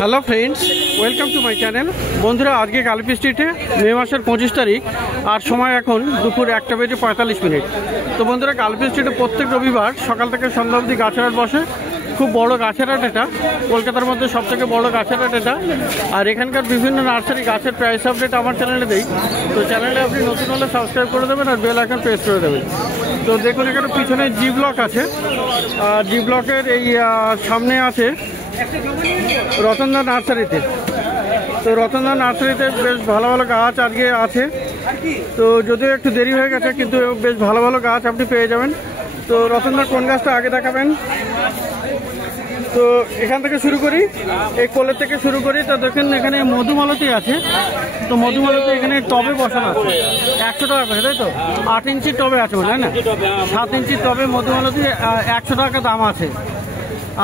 Hello friends, welcome to my channel. বন্ধুরা, আজকে কালপি স্ট্রিটে মে মাসের 25 তারিখ আর সময় এখন দুপুর 1:45। তো বন্ধুরা, কালপি স্ট্রিটে প্রত্যেক রবিবার সকাল থেকে সন্ধ্যা অবধি গাছের হাট বসে। খুব বড় গাছের হাট এটা, কলকাতার মধ্যে সবথেকে বড় গাছের হাট এটা। আর এখানকার বিভিন্ন নার্সারি গাছের প্রাইস আপডেট আমার চ্যানেলে দেই। তো চ্যানেলে আপনি নতুন হলে সাবস্ক্রাইব করে দেবেন আর বেল আইকন প্রেস করে দেবেন। তো দেখুন, এখানে পিছনে জি ব্লক আছে। জি ব্লকের এই সামনে আছে রতনদা নার্সারিতে। তো রতনদা নার্সারিতে বেশ ভালো ভালো গাছ আজকে আছে। তো যদিও একটু দেরি হয়ে গেছে, কিন্তু বেশ ভালো ভালো গাছ আপনি পেয়ে যাবেন। তো রতনদার কোন গাছটা আগে দেখাবেন? তো এখান থেকে শুরু করি, এই কোলের থেকে শুরু করি। তো দেখেন, এখানে মধুমালতি আছে। তো মধুমালতি এখানে টবে বসানো আছে 100 টাকা করে, তাই তো? 8 ইঞ্চির টবে আছে বলে, না 7 ইঞ্চির টবে মধুমালতি 100 টাকা দাম আছে।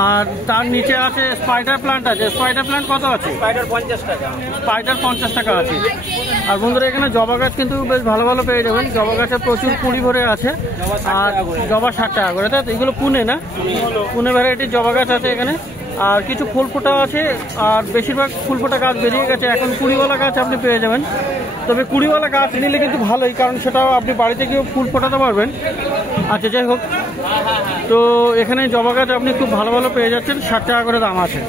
আর তার নিচে আছে স্পাইডার প্লান্ট আছে। স্পাইডার প্লান্ট কত আছে? স্পাইডার 50 টাকা। স্পাইডার 50 টাকা আছে। আর বন্ধুরা, এখানে জবা গাছ কিন্তু বেশ ভালো ভালো পেয়ে যাবেন। জবা গাছে প্রচুর কুড়ি ভরে আছে। আর জবা 60 টাকা করে, তাই তো? এগুলো পুনে, না পুনে ভ্যারাইটির জবা গাছ আছে এখানে। আর কিছু ফুল ফোটা আছে, আর বেশিরভাগ ফুল ফোটা গাছ বেরিয়ে গেছে। এখন কুড়িওয়ালা গাছ আপনি পেয়ে যাবেন। তবে কুড়িওয়ালা গাছ নিলে কিন্তু ভালোই, কারণ সেটাও আপনি বাড়িতে গিয়েও ফুল ফোটাতে পারবেন। আচ্ছা, যাই হোক, তো এখানে জবা গাছ আপনি খুব ভালো ভালো পেয়ে যাচ্ছেন, 60 টাকা করে দাম আছে।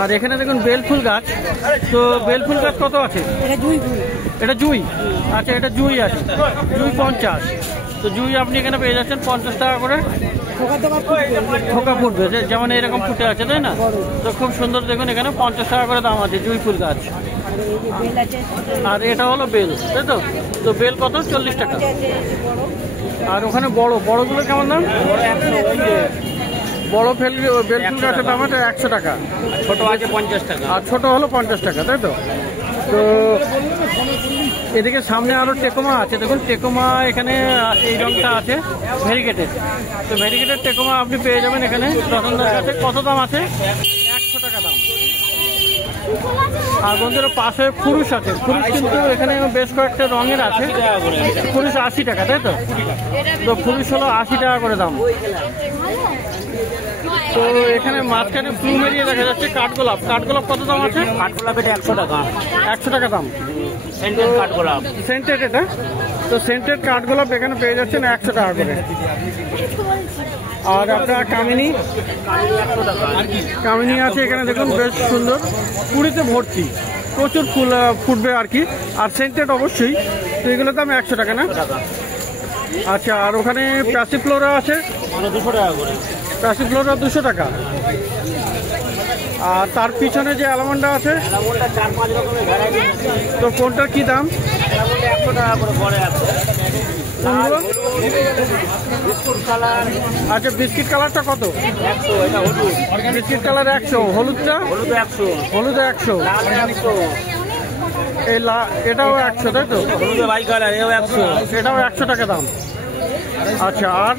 আর এখানে দেখুন বেলফুল গাছ। তো বেলফুল গাছ কত আছে? এটা জুই। আচ্ছা, এটা জুই আছে, জুই 50। তো জুই আপনি এখানে পেয়ে যাচ্ছেন 50 টাকা করে। থোকা ফুটবে, যেমন এরকম ফুটে আছে, তাই না? তো খুব সুন্দর, দেখুন এখানে 50 টাকা করে দাম আছে জুই ফুল গাছ। আর এটা হলো বেল, তাই তো? তো বেল কত? 40 টাকা। আর ওখানে বড়গুলো কেমন দাম? বড় বেলফুল গাছের দাম আছে 100 টাকা। ছোট আছে 50 টাকা। আর ছোট হলো 50 টাকা, তাই তো? তো এদিকে সামনে আরো টেকোমা আছে। দেখুন, টেকোমা এখানে এই রংটা আছে ভেরিগেটেড। তো ভেরিগেটেড টেকোমা আপনি পেয়ে যাবেন এখানে রতনদার কাছে। কত দাম আছে? 100 টাকা দাম। আর বন্ধুরা, পাশে ফুরুষ আছে। ফুরুষ কিন্তু এখানে বেশ কয়েকটা রঙের আছে। ফুরুষ 80 টাকা, তাই তো? তো ফুরুষ হলো 80 টাকা করে দাম। তো এখানে মাঝখানে প্লুমেরিয়া দেখা যাচ্ছে। কাঠগোলাপ কত দাম আছে? কাঠগোলাপ এটা 100 টাকা। 100 টাকা দাম। সেন্টেড কাঠগোলাপ, সেন্টেড এটা। তো সেন্টেড কাঠগোলাপ এখানে পেয়ে যাচ্ছেন 100 টাকা করে। আর আপনার কামিনী আছে এখানে, দেখুন বেশ সুন্দর, কুড়িতে ভর্তি, প্রচুর ফুল ফুটবে আর কি। আর সেন্টেড অবশ্যই। তো এগুলোর দাম 100 টাকা, না? আচ্ছা, আর ওখানে প্যাসিফ্লোরা আছে 200 টাকা করে। প্যাসিফ্লোরা 200 টাকা। আর তার পিছনে যে অ্যালামন্ডা আছে, তো কোনটার কি দাম? 100 টাকা করে পড়ে আছে। আচ্ছা, বিস্কিট কালারটা কত? 100। এটা হলুদ বিস্কিট কালার 100। হলুদটা? হলুদ 100। হলুদ 100। এই এটাও 100, তাই তো? হলুদ বাই কালার, এটাও 100। এটাও 100 টাকা দাম। আচ্ছা, আর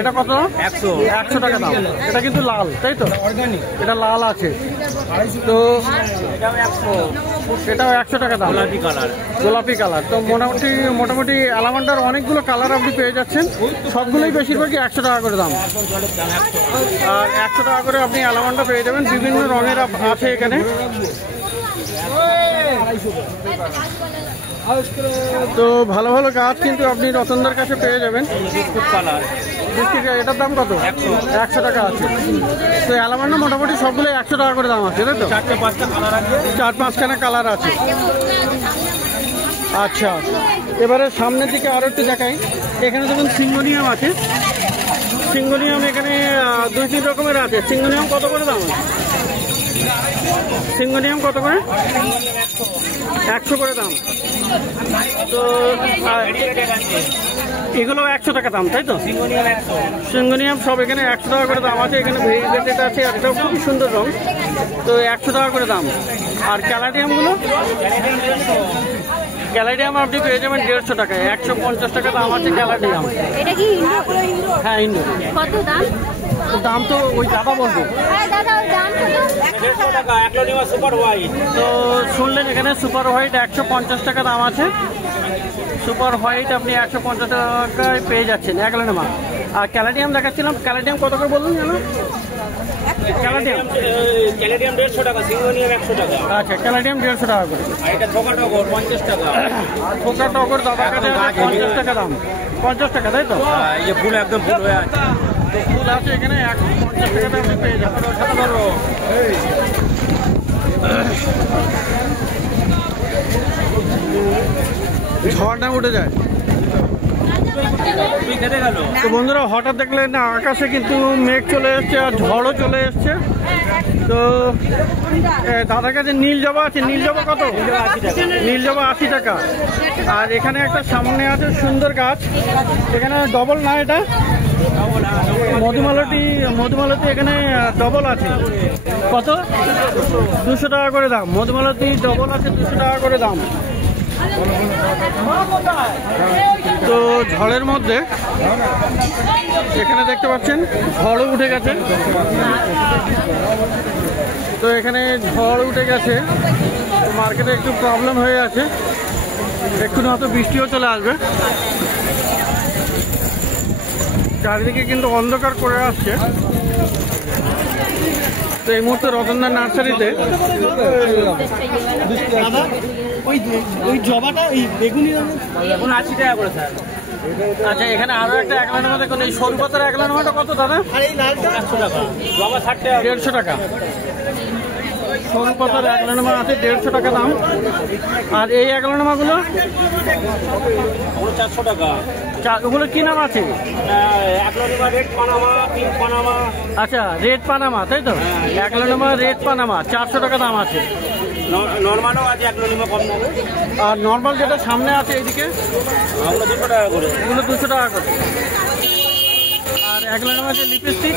এটা কত? 100 টাকা দাম। এটা কিন্তু লাল, তাই তো? এটা লাল আছে। তো এটাও 100 টাকা দাম। গোলাপি কালার। তো মোটামুটি অ্যালামান্ডার অনেকগুলো কালার আপনি পেয়ে যাচ্ছেন। সবগুলোই বেশিরভাগই 100 টাকা করে দাম। আর 100 টাকা করে আপনি অ্যালামান্ডা পেয়ে যাবেন। বিভিন্ন রঙের আছে এখানে। তো ভালো ভালো গাছ কিন্তু আপনি রতনদার কাছে পেয়ে যাবেন। বিস্কিট এটার দাম কত? 100 টাকা আছে। তো অ্যালামান্ডা মোটামুটি সবগুলো 100 টাকা করে দাম আছে, তাই তো? 4-5খানা কালার আছে। আচ্ছা, এবারে সামনের দিকে আরো একটু দেখাই। এখানে দেখুন সিঙ্গোনিয়াম আছে। সিঙ্গোনিয়াম এখানে 2-3 রকমের আছে। সিঙ্গোনিয়াম কত করে দাম? সিঙ্গোনিয়াম কত করে? 100 করে দাম। তো এগুলো 100 টাকা দাম, তাই তো? সিঙ্গোনিয়াম সব এখানে 100 টাকা করে দাম আছে। এখানে ভেরিগেটেড আছে, একটাও খুবই সুন্দর রং। তো 100 টাকা করে দাম। আর ক্যালাডিয়াম আপনি পেয়ে যাবেন 150 টাকায়। 150 টাকা দাম আছে ক্যালাডিয়াম। হ্যাঁ, ইন্ডো। কত দাম? দাম তো ওই দাদা বলবো। তো শুনলেন, এখানে সুপার হোয়াইট 150 টাকা দাম আছে। সুপার হোয়াইট আপনি 150 টাকায় পেয়ে যাচ্ছেন। 1 লাইনে মাল। আর ক্যালাডিয়াম দেখাচ্ছিলাম, ক্যালাডিয়াম কত করে বলুন জানো? ক্যালাডিয়াম 150 টাকা, সিঙ্গোনিয়াম 100 টাকা। আচ্ছা, ক্যালাডিয়াম 150 টাকা করে। আর এটা থোকা টগর 50 টাকা। থোকা টগর দাদা কাছে 50 টাকা দাম। 50 টাকা, তাই তো? এই যে ফুল একদম ফুল হয়ে আছে। ফুল আছে এখানে 50 টাকাতে আপনি পেয়ে যাবেন। ঝড়টা উঠে যায়। তো বন্ধুরা, হঠাৎ দেখলেন না আকাশে কিন্তু মেঘ চলে এসছে আর ঝড়ও চলে এসছে। তো দাদার কাছে নীল জবা আছে। নীল জবা কত? নীল জবা 80 টাকা। আর এখানে একটা সামনে আছে সুন্দর গাছ, এখানে ডবল না, এটা মধুমালতী এখানে ডবল আছে। কত? 200 টাকা করে দাম। মধুমালতী ডবল আছে 200 টাকা করে দাম। তো ঝড়ের মধ্যে এখানে দেখতে পাচ্ছেন ঝড়ও উঠে গেছে। তো এখানে ঝড় উঠে গেছে, মার্কেটে একটু প্রবলেম হয়ে আছে, এক্ষুনি হয়তো বৃষ্টিও চলে আসবে। চারিদিকে কিন্তু অন্ধকার করে আসছে। তো এই মুহূর্তে রতনদার নার্সারিতে ওই জবাটা ওই বেগুনি 80 টাকা করে স্যার। আচ্ছা, এখানে আরো একটা 1 লাইনের মধ্যে এই সরু পাতার 1 লাইনের মধ্যে কত দাদা? আর এই লালটা 100 টাকা, জবা 60 টাকা। 150 টাকা। সরু পাতার 1 লাইনের মাছ আছে 150 টাকা দাম। আর এই 1 লাইনের মাছগুলো 400 টাকা। ওগুলো কি নাম আছে? Red Panama, pink Panama. আচ্ছা, রেড পানামা, তাই তো? 1 লাইনের রেড পানামা 400 টাকা দাম আছে। নর্মালও আছে 1 লাইনের কম দামে। আর নর্মাল যেটা সামনে আছে এইদিকে ওগুলো 200 টাকা করে। ওগুলো 200 টাকা করে। আর 1 লাইনের মাঝে লিপস্টিক,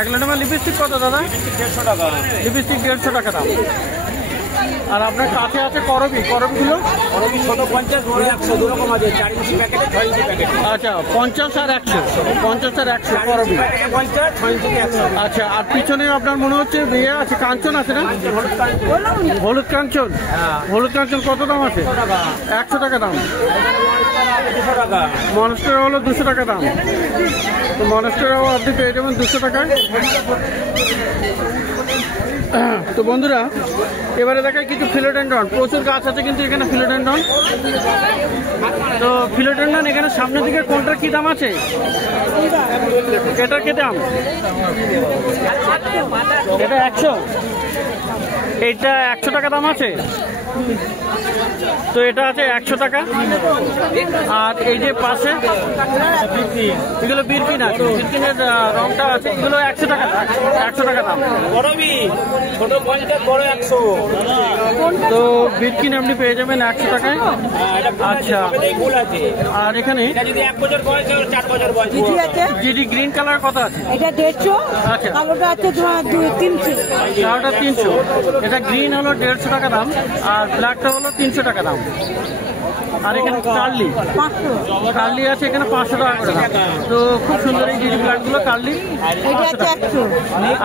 1 লাইনের লিপস্টিক কত দাদা? 150 টাকা। লিপস্টিক 150 টাকা দাম। আর আপনার কাছে আছে করবি, করবিগুলো ছোট 50, বড় 100, দু রকম আছে। 4 ইঞ্চি প্যাকেটে, 6 ইঞ্চি প্যাকেটে। আচ্ছা, 50 আর 100, 50 আর 100 করবি। 50, 6 ইঞ্চি 100। আচ্ছা, আর পিছনে আপনার মনে হচ্ছে বিয়ে আছে, কাঞ্চন আছে না? হলুদ কাঞ্চন। হলুদ কাঞ্চন কত দাম আছে? 100 টাকা দাম। 200 টাকা। মনস্টেরা হলো 200 টাকা দাম। তো মনস্টেরাও আপনি পেয়ে যাবেন 200 টাকায়। তো বন্ধুরা, এবারে দেখায় কিছু ফিলোডেন্ড্রন। প্রচুর গাছ আছে কিন্তু এখানে ফিলোডেন্ড্রন। তো ফিলোডেন্ড্রন এখানে সামনের দিকে কোনটার কি দাম আছে? এটার কি দাম? এটা 100। এইটা 100 টাকা দাম আছে। তো এটা আছে 100 টাকা। আর এই যে পাশে এগুলো বিরকিন আছে, বিরকিনের রংটা আছে, এগুলো 100 টাকা, 100 টাকা দাম। ছোট 50, বড় 100। তো বিরকিন আপনি পেয়ে যাবেন 100 টাকায়। আচ্ছা, আর এখানে যদি 1 বছর বয়স, 4 বছর বয়স জিডি গ্রিন কালার কত আছে? এটা 150। আচ্ছা, কালোটা আছে 300। কালোটা 300। এটা গ্রিন হলো 150 টাকা দাম, আর ব্ল্যাকটা হলো 300 টাকা দাম। আর এখানে কার্লি আছে, এখানে 500 টাকা করে দাম। তো খুব সুন্দর এই জিডি প্লান্টগুলো, কার্লি 500 টাকা।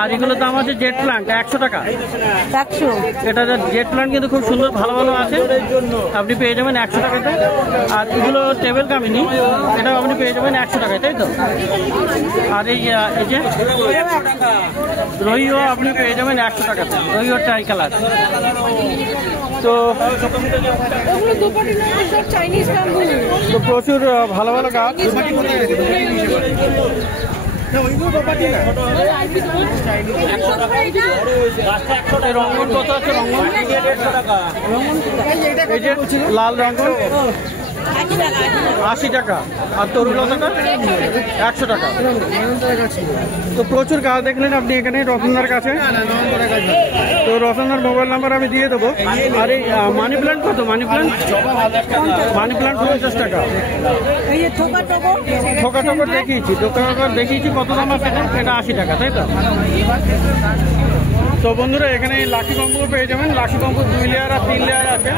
আর এগুলোর দাম আছে জেট প্লান্ট 100 টাকা। 100। এটা জেট প্লান্ট কিন্তু খুব সুন্দর, ভালো ভালো আছে, আপনি পেয়ে যাবেন 100 টাকাতে। আর এগুলো টেবিল কামিনি, এটাও আপনি পেয়ে যাবেন 100 টাকায়, তাই তো? আর এই যে রহিও আপনি পেয়ে যাবেন 100 টাকাতে, রহিও ট্রাই কালার। তো প্রচুর ভালো ভালো গাছ। রঙ্গন কত আছে? রঙ্গন 150 টাকা। এই যে লাল রঙ্গন 80 টাকা। আর তরুলতাটা 100 টাকা। তো প্রচুর গাছ দেখলেন আপনি এখানে রতনদার কাছে। তো রতনদার মোবাইল নাম্বার আমি দিয়ে দেবো। আর এই মানি প্ল্যান্ট কত? মানি প্ল্যান্ট 50 টাকা। ঠোকা টকর দেখিয়েছি কত দাম আছে? এটা 80 টাকা, তাই তো? তো বন্ধুরা, এখানে লাকি বাম্বু পেয়ে যাবেন। লাকি বাম্বু 2 লেয়ার আর 3 লেয়ার আছে।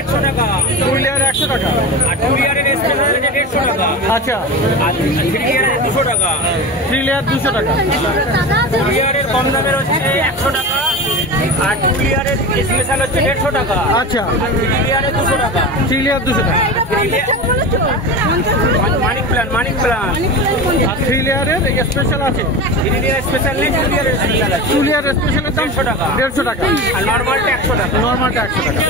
100 টাকা। 2 লেয়ার 100 টাকা। আর 2 লেয়ারের স্পেশাল আছে 150 টাকা। আচ্ছা, আর 3 লেয়ারের 200 টাকা। 3 লেয়ার 200 টাকা। 2 লেয়ারের কম দামের হচ্ছে 100 টাকা। আর 2 লেয়ারের স্পেশাল হচ্ছে 150 টাকা। আচ্ছা, 3 লেয়ারে 200 টাকা। 3 লেয়ার 200 টাকা। মানিক প্ল্যান আর 3 লেয়ারের স্পেশাল আছে। 3 লেয়ার স্পেশাল নেই, 2 লেয়ারের স্পেশাল আছে। 2 লেয়ার স্পেশালের দাম 150 টাকা। 150 টাকা। আর নরমালটা 100 টাকা। নর্মালটা 100 টাকা।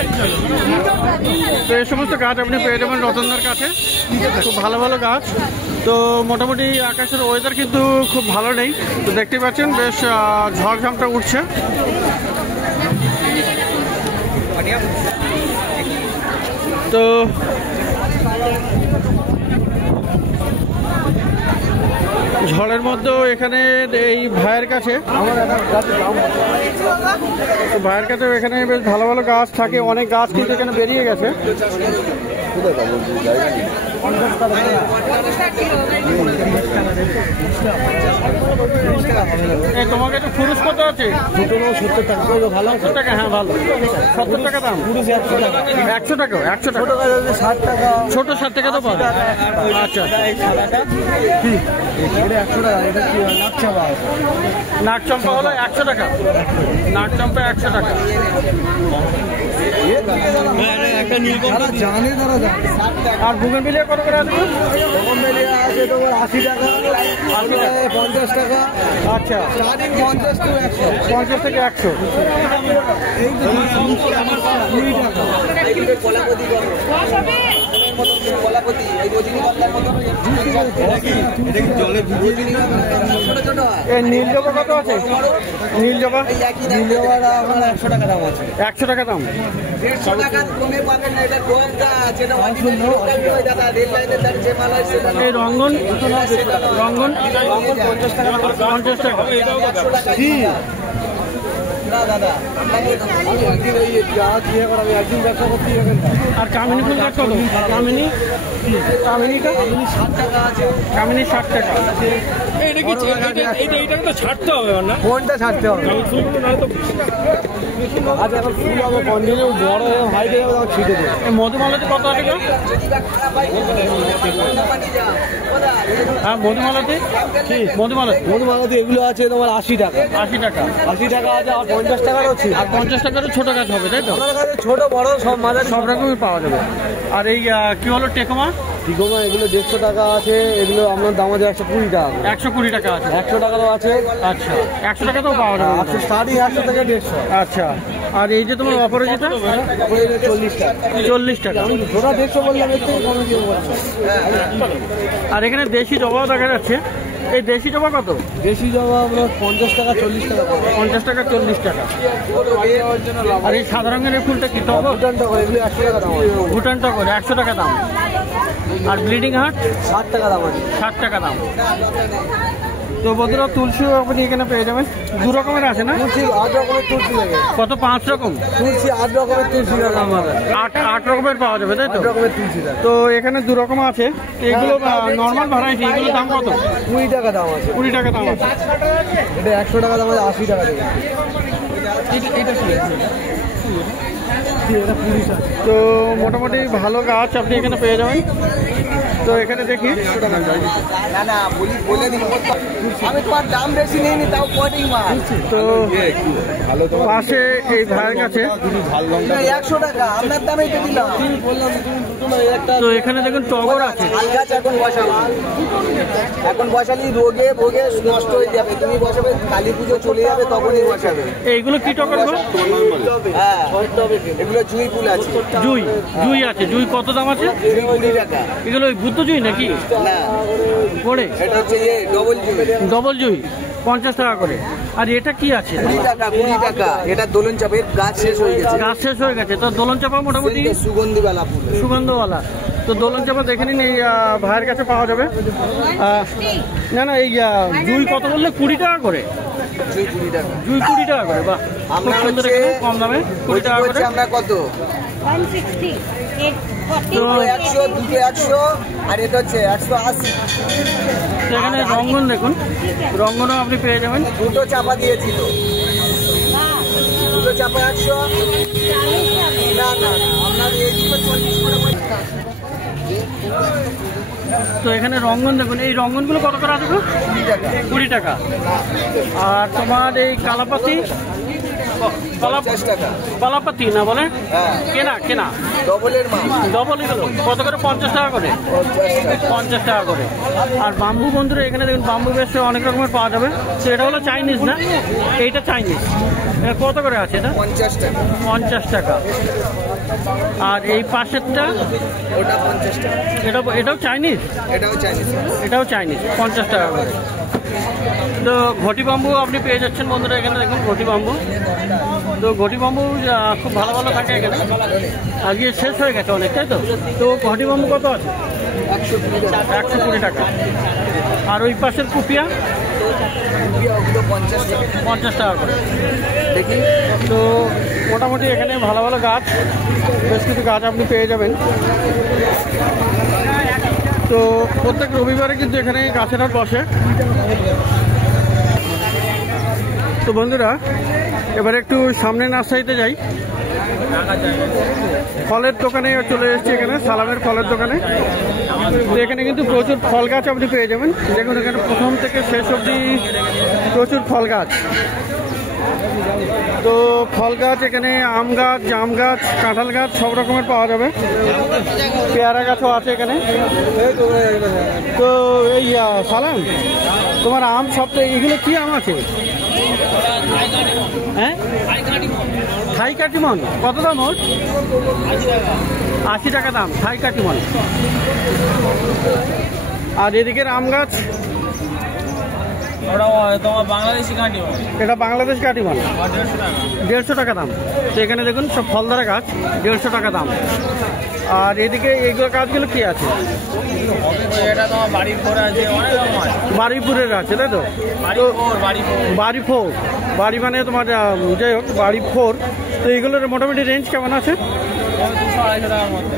তো এই সমস্ত গাছ আপনি পেয়ে যাবেন রতনদার কাছে, খুব ভালো ভালো গাছ। তো মোটামুটি আকাশের ওয়েদার কিন্তু খুব ভালো নেই, তো দেখতেই পাচ্ছেন বেশ ঝড়ঝামটা উঠছে। তো ঝড়ের মধ্যেও এখানে এই ভাইয়ের কাছে, তো ভাইয়ের কাছেও এখানে বেশ ভালো ভালো গাছ থাকে, অনেক গাছ কিন্তু এখানে বেরিয়ে গেছে। তোমার কাছে ফুরুষ কত আছে? 70 টাকা। ভালো 70 টাকা। হ্যাঁ ভালো, 70 টাকা দাম। 100 টাকা। 100 টাকা। 100 টাকা। 60 টাকা। ছোট 60 টাকা তো পাবে। আচ্ছা, কি এটা 100 টাকা। এটা কি নাকচাপা? নাকচম্পা হলো 100 টাকা। নাকচম্পা 100 টাকা। একটা নীলকণ্ঠ জানে, তারা জানে। আর বুগেনভিলিয়া কত করে আছে? বুগেনভিলিয়া আছে তোমার 80 টাকা, 50 টাকা। আচ্ছা, স্টার্টিং 50 to 100। 50 থেকে 100। এই তো 20 টাকা। কলাপতি এই রজনীগন্ধার মতো জলে ছোট ছোট। এই নীল জবা কত আছে? নীল জবা, নীল জবাটা আপনার 100 টাকা দাম আছে। 100 টাকা দাম। 150 টাকার কমে পাবেন না। এটা গোয়েন্দা আছে, এটা অরিজিনাল লোকাল হয় দাদা। রেল লাইনের ধারে যে মাল হয় সেটা এই রঙ্গন, রঙ্গন 50 টাকা। 50 টাকা। কি না দাদা, আমি একদিন এই আমি একদিন ব্যবসা করতে যাবেন। আর কামিনী ফুল গাছ কত? কামিনী, কামিনীটা 60 টাকা আছে। কামিনী 60 টাকা। এইটা তো ছাড়তে হবে না, কোনটা ছাড়তে হবে? ফুলগুলো না তো। আচ্ছা, এখন ফুল হবে কন্টিনিউ বড় হয়ে হাইট হয়ে যাবে, ছিটে দেবে। এই মধুমালাতে কত আছে গো? হ্যাঁ, মধুমালাতে কি? মধুমালাতে, মধুমালতি এগুলো আছে তোমার 80 টাকা। 80 টাকা। 80 টাকা আছে। আর 50 টাকারও আছে। আর 50 টাকারও ছোট গাছ হবে, তাই তো? আমার কাছে ছোট বড় সব মাঝারি সব রকমই পাওয়া যাবে। আর এই কি হলো টেকোমা? টিকোমা এগুলো 150 টাকা আছে। এগুলো আপনার দাম আছে 120 টাকা। 120 টাকা আছে। 100 টাকারও আছে। আচ্ছা, 100 টাকাতেও পাওয়া যাবে। 100 স্টার্টিং 100 থেকে 150। আচ্ছা, আর এই যে তোমার অপরাজিতা 40 টাকা। 40 টাকা। আমি গোটা 150 বললাম, এর থেকে কমে দিয়ে বলছি। আর এখানে দেশি জবাও দেখা যাচ্ছে। এই দেশি জবা কত? দেশি জবা আপনার 50 টাকা 40 টাকা। 50 টাকা 40 টাকা। আর এই সাদা রঙের এই ফুলটা কি টগর? ভুটান টগর এগুলো 100 টাকা দাম আছে। ভুটান টগর 100 টাকা দাম। আর ব্লিডিং হার্ট 60 টাকা দাম আছে। 60 টাকা দাম। তো বন্ধুরা, তুলসীও আপনি এখানে পেয়ে যাবেন। 2 রকমের আছে না? তুলসী 8 রকমের তুলসী লাগে। কত? 5 রকম? তুলসী 8 রকমের তুলসী লাগে আমাদের। 8 রকমের পাওয়া যাবে, তাই তো? 8 রকমের তুলসী লাগে। তো এখানে 2 রকম আছে। এগুলো নর্মাল ভ্যারাইটি, এগুলোর দাম কত? 20 টাকা দাম আছে। 20 টাকা দাম আছে। এটা 100 টাকা দাম আছে। 80 টাকা দেবে। তো মোটামুটি ভালো গাছ আপনি এখানে পেয়ে যাবেন। তো এখানে দেখি, না না বলে দিন, আমি তোমার দাম বেশি নেই, তাও কোয়াটিং মাল। তো পাশে এই ভাইয়ের কাছে 100 টাকা আপনার দামে এটা দিলাম। বললাম তুমি দুটো না একটা। তো এখানে দেখুন টগর আছে। শাল গাছ এখন বসাবো, এখন বসালি রোগে ভোগে নষ্ট হয়ে যাবে। তুমি বসাবে কালী পুজো চলে যাবে, তখনই বসাবে। এইগুলো কি টগর গো? হ্যাঁ, এগুলো জুই ফুল আছে। জুই, জুই আছে। জুই কত দাম আছে? 20 টাকা। এগুলো ওই বুদ্ধ জুই নাকি না, পড়ে? এটা হচ্ছে ডবল জুই। ডবল জুই 50 টাকা করে। আর এটা কি আছে? 20 টাকা। 20 টাকা। এটা দোলন চাপের গাছ শেষ হয়ে গেছে। গাছ শেষ হয়ে গেছে। তো দোলন চাপা মোটামুটি সুগন্ধিওয়ালা ফুল, সুগন্ধওয়ালা। তো দোলন চাপা দেখে নিন, এই ভাইয়ের কাছে পাওয়া যাবে। না না, এই জুই কত বললে? 20 টাকা করে। জুই 20 টাকা। জুই 20 টাকা করে। বাহ, খুব আমরা সুন্দর। হচ্ছে এখানে কম দামে 20 টাকা করে। আমরা কত? 160, তো 100, দুটো 100, আর এটা হচ্ছে 180। এখানে রঙ্গন দেখুন, রঙ্গনও আপনি পেয়ে যাবেন। দুটো চাপা দিয়েছি তো, দুটো চাপা 100। না না, আপনার এইগুলো 40 করে। তো এখানে রঙ্গন দেখুন। এই রঙ্গনগুলো কত করে আছে? 20 টাকা। 20 টাকা। আর তোমার এই কালাপাতি 50 টাকা। কলাপাতি না বলে হ্যাঁ কেনা কেনা ডবলের মাল ডবল এগুলো কত করে? 50 টাকা করে। 50 টাকা করে। আর বাম্বু বন্ধুরা এখানে দেখুন বাম্বু বেশ অনেক রকমের পাওয়া যাবে। তো এটা হলো চাইনিজ না, এইটা চাইনিজ। এটা কত করে আছে এটা? 50 টাকা। 50 টাকা। আর এই পাশেরটা ওটা 50 টাকা। এটাও চাইনিজ? এটাও চাইনিজ। এটাও চাইনিজ 50 টাকা করে। তো ঘটি বাম্বু আপনি পেয়ে যাচ্ছেন বন্ধুরা এখানে দেখুন ঘটি বাম্বু। তো ঘটি বাম্বু খুব ভালো ভালো থাকে এখানে। আজকে শেষ হয়ে গেছে অনেক, তাই তো? তো ঘটি বাম্বু কত আছে? 120 টাকা। আর ওই পাশের কুপিয়া? ওগুলো 50 টাকা। 50 টাকা করে। দেখি তো মোটামুটি এখানে ভালো ভালো গাছ, বেশ কিছু গাছ আপনি পেয়ে যাবেন। তো প্রত্যেক রবিবারে কিন্তু এখানে গাছের হাট বসে। তো বন্ধুরা এবারে একটু সামনে নার্সারিতে যাই। ফলের দোকানে চলে এসেছি, এখানে সালামের ফলের দোকানে। তো এখানে কিন্তু প্রচুর ফল গাছ আপনি পেয়ে যাবেন। দেখুন এখানে প্রথম থেকে শেষ অবধি প্রচুর ফল গাছ। তো ফল গাছ এখানে আম গাছ, জাম গাছ, কাঁঠাল গাছ সব রকমের পাওয়া যাবে। পেয়ারা গাছও আছে এখানে। তো এই সালাম, তোমার আম সপ্তাহে এগুলো কি আম আছে? হ্যাঁ থাই কাটিমন কত দাম ওর? 80 টাকা দাম থাই কাটিমন। আর এদিকের আম গাছ তোমার বাংলাদেশি কাটিমন, এটা বাংলাদেশ কাটিমন 150 টাকা দাম। তো এখানে দেখুন সব ফলদারা গাছ 150 টাকা দাম। আর এদিকে এইগুলো গাছগুলো কি আছে? এটা তোমার বাড়ির পরে আছে, অনেক রকম আছে। বাড়িপুরের আছে তাই তো? বাড়ি ফোর, বাড়ি মানে তোমার যাই হোক বাড়ি ফোর। তো এইগুলোর মোটামুটি রেঞ্জ কেমন আছে? 200-250 টাকার মধ্যে।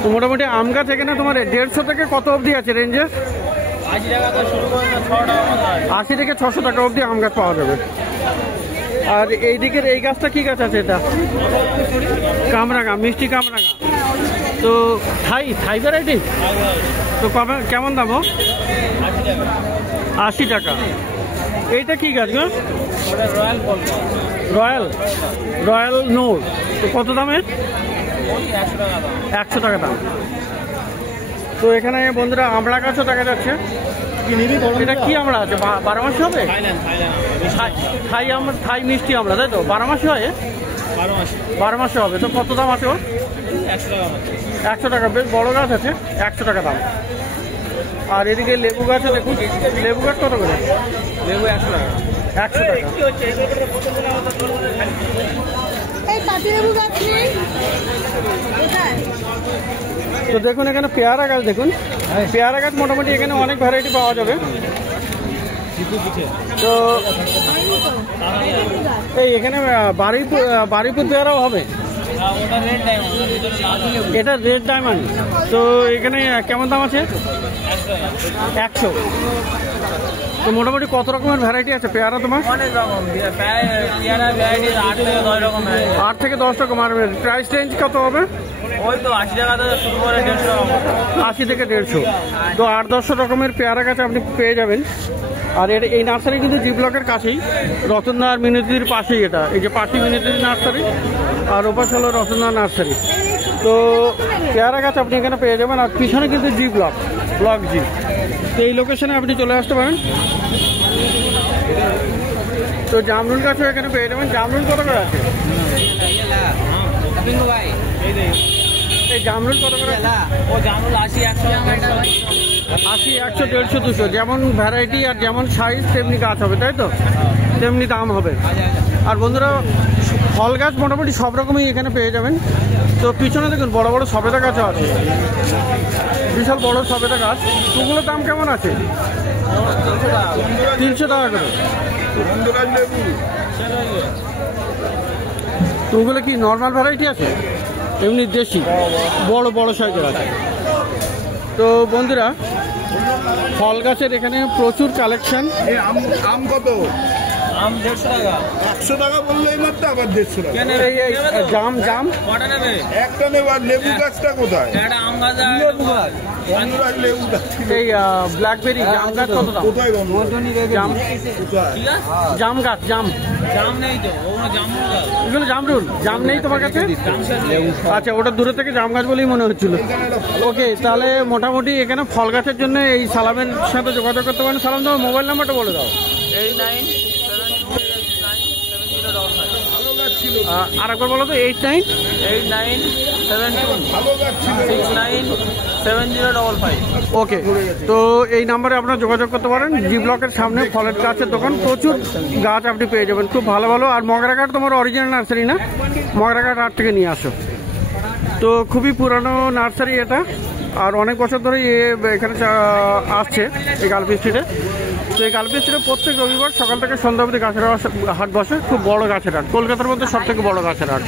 তো মোটামুটি আম গাছ এখানে তোমার 150 থেকে কত অবধি আছে রেঞ্জের? 80 টাকা তো শুরু করে 6 টাকার মধ্যে আছে। 80 থেকে 600 টাকা অবধি আম গাছ পাওয়া যাবে। আর এই দিকের এই গাছটা কি গাছ আছে? এটা কামরাঙা, মিষ্টি কামরাঙা। তো থাই ভ্যারাইটি। তো কেমন দাম? 80 টাকা। এইটা কি গাছ গো? রয়্যাল ফল, রয়্যাল নোর। তো কত দামের? 100 টাকা দাম। 100 টাকা দাম। তো এখানে বন্ধুরা আমড়া গাছও দেখা যাচ্ছে। এটা কি আমড়া আছে? 12 মাসি হবে? থাই মিষ্টি আমড়া তাই তো? 12 মাসি হয়? 12 মাসে হবে। তো কত দাম আছে ওর? 100 টাকা। বেশ বড় গাছ আছে, 100 টাকা দাম। আর এদিকে লেবু গাছে দেখুন, লেবু গাছ কত করে? লেবু 100 টাকা। 100 টাকা। তো দেখুন এখানে পেয়ারা গাছ দেখুন, পেয়ারা গাছ মোটামুটি এখানে অনেক ভ্যারাইটি পাওয়া যাবে। তো এই এখানে বাড়িপুর পেয়ারাও হবে। এটা রেড ডায়মন্ড। তো এখানে কেমন দাম আছে? 100। তো মোটামুটি কত রকমের ভ্যারাইটি আছে পেয়ারা তোমার? অনেক রকম পেয়ারা ভ্যারাইটি 8 থেকে 10 রকম। 8 থেকে 10 রকম। আর প্রাইস রেঞ্জ কত হবে? ওই তো 80 টাকা থেকে শুরু করে 150 টাকা। 80 থেকে 150। তো 8-10 রকমের পেয়ারা গাছ আপনি পেয়ে যাবেন। আর এই নার্সারি কিন্তু জি ব্লকের কাছেই, রতনদা আর মিনতির পাশেই। এটা এই যে পাশে মিনতির নার্সারি, আর ওপাশ হলো রতনদা নার্সারি। তো পেয়ারা গাছ আপনি এখানে পেয়ে যাবেন। আর পিছনে কিন্তু জি ব্লক জি। তো এই লোকেশনে আপনি চলে আসতে পারেন। তো জামরুল গাছও এখানে পেয়ে যাবেন। জামরুল কত করে আছে? এই জামরুল কত করে? ও জামরুল 80, 100, 80, 100, 150, 200 যেমন ভ্যারাইটি আর যেমন সাইজ তেমনি গাছ হবে তাই তো? তেমনি দাম হবে। আর বন্ধুরা ফল গাছ মোটামুটি সব রকমই এখানে পেয়ে যাবেন। তো পিছনে দেখুন বড় বড় সবেদা গাছও আছে, বিশাল বড় সবেদা গাছ। ওগুলোর দাম কেমন আছে? 300 টাকা করে। তো ওগুলো কি নর্মাল ভ্যারাইটি আছে? এমনি দেশি বড় বড় সাইজের আছে। তো বন্ধুরা ফল গাছের এখানে প্রচুর কালেকশন। আম কত? আম 150 টাকা। 100 টাকা বললেই মাত্র আবার 150 টাকা। জাম কটা নেবে? একটা নেব। আর লেবু গাছটা কোথায়? একটা আম গাছ আর লেবু গাছ। গন্ধরাজ লেবু গাছ ছিল। এই ব্ল্যাকবেরি জাম গাছ কত দাম? কোথায় গন্ধ? জাম কোথায়? জাম গাছ জাম এগুলো জামরুল জাম নেই তোমার কাছে? আচ্ছা, ওটা দূরে থেকে জাম গাছ বলেই মনে হচ্ছিল। ওকে, তাহলে মোটামুটি এখানে ফল গাছের জন্য এই সালামের সাথে যোগাযোগ করতে পারেন। সালাম, তোমার মোবাইল নাম্বারটা বলে দাও। ভালো গাছ ছিল, আর একবার বলো তো। 89 ভালো গাছ ছিল। 6972 ওকে, তো এই নাম্বারে আপনারা যোগাযোগ করতে পারেন। জি ব্লকের সামনে ফলের গাছের দোকান, প্রচুর গাছ আপনি পেয়ে যাবেন, খুব ভালো ভালো। আর মগরাঘাট তোমার অরিজিনাল নার্সারি না? মগরাঘাট হাট থেকে নিয়ে আসো। তো খুবই পুরানো নার্সারি এটা, আর অনেক বছর ধরে এখানে আসছে এই গালপি স্ট্রিটে। তো এই গালপি স্ট্রিটে প্রত্যেক রবিবার সকাল থেকে সন্ধ্যা অবধি গাছের হাট বসে। খুব বড় গাছের হাট, কলকাতার মধ্যে সব থেকে বড় গাছের হাট।